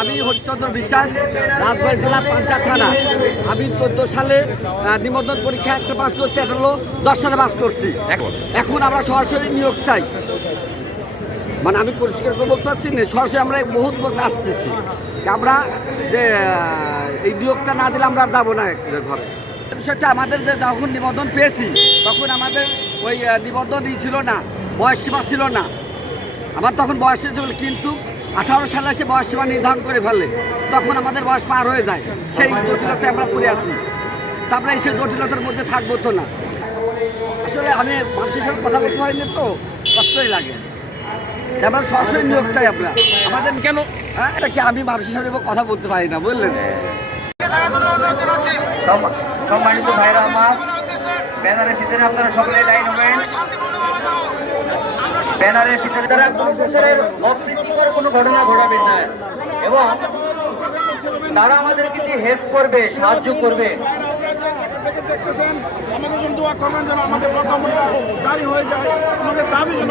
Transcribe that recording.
আমি হরিচন্দ্র বিশ্বাস, রাজবাড়ী জেলা পাঞ্চায়েত থানা। আমি 14 সালে নিবন্ধন পরীক্ষা একটা পাস করছি, এটা হলো 10 সালে পাস করছি। এখন আমরা সরাসরি নিয়োগ চাই, মানে আমি পরিষ্কার করে বলতে পারছি না, সরাসরি আমরা বহুত বলতে আসতেছি আমরা যে এই নিয়োগটা না দিলে আমরা যাবো না ঘরে। বিষয়টা আমাদের যে যখন নিবন্ধন পেয়েছি তখন আমাদের ওই নিবন্ধন ছিল না, বয়স সীমা ছিল না। আমার তখন বয়স ছিল, কিন্তু 18 সালে এসে বয়স সীমা নির্ধারণ করে ফেলে, তখন আমাদের বয়স পার হয়ে যায়। সেই জটিলতায় আমরা পড়ে আছি, তারপরে এই সেই জটিলতার মধ্যে থাকবো তো না। আসলে আমি মানুষের সাথে কথা বলতে পারিনি, তো কষ্টই লাগে। আমরা সরাসরি নিয়োগ চাই আমরা। আমাদের কেন এটা কি, আমি মানুষের সাথে কথা বলতে পারি না, বুঝলেন? সম্মানিত ভাইরা আমার, ব্যানারের ভিতরে আপনারা সকলে লাইন হবেন। ব্যানারের ভিতরে তারা অপ্রীতিকর কোনো ঘটনা ঘটাবেন না, এবং তারা আমাদের কিছু হেল্প করবে, সাহায্য করবে। আমাদের জন্য দোয়া করবেন যেন আমাদের জারি হয়ে যায়, আমাদের দাবি যেন